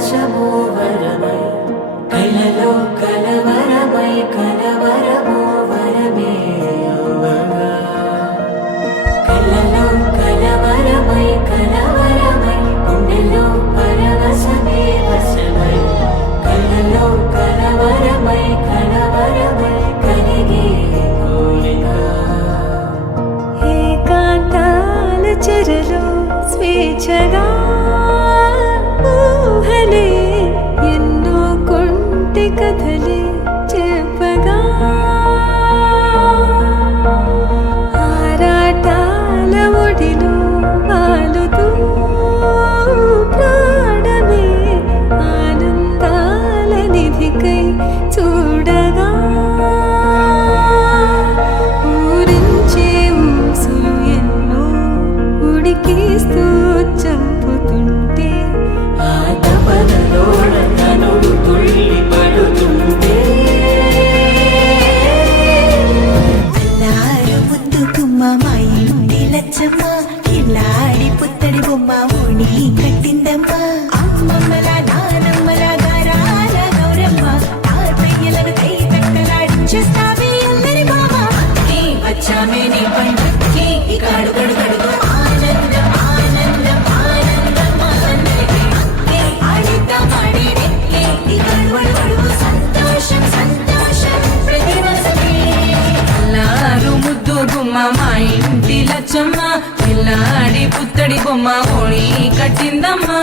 పరవశము వరమై కలలో కలవరమై కలవరము వరమే యువగా కలలో కలవరమై కలవరమై గుండెలో పరవశమే వశమై కలలో కలవరమై కలవరమై కలిగే కోరిక ఏకాంతాల చెరలో స్వేచ్ఛగా ఊహలే ఎన్నో కొంటి కథలే చెప్పగా ఆరాటాల ఒడిలో వాలుతూ ప్రాణమే ఆనందాల నిధికై చూడగా ఊరించే ఊసులు ఎన్నో ఉడికిస్తూ చంపుతుంటే ఆ తపనలోన తనుడు తుళ్ళి పడుతుంటే అల్లారు ముద్దు గుమ్మ మా ఇంటి లచ్చమ్మ కిల్లాడి పుత్తడి బొమ్మ ఓణి కట్టిందమ్మ అమ్మమ్మల నానమ్మల గారాల గౌరమ్మ తాతయ్యలను కై తక్కలాడించేస్తావే అల్లరి బావ నీ వచ్చామే నీ పండుక్కి ఇక అడుగడుగడుగు ఆనందం ఆనందం ఆనందం మనందరికీ అక్కే ఆడిద్దాం ఆడేడెక్కే ఇక అడుగడుగడుగు సంతోషం సంతోషం ప్రతివసమే అల్లారు ముద్దు గుమ్మ మా ఇంటి లచ్చమ్మ పిల్లాడి పుత్తడి బొమ్మ ఓణి కట్టిందమ్మా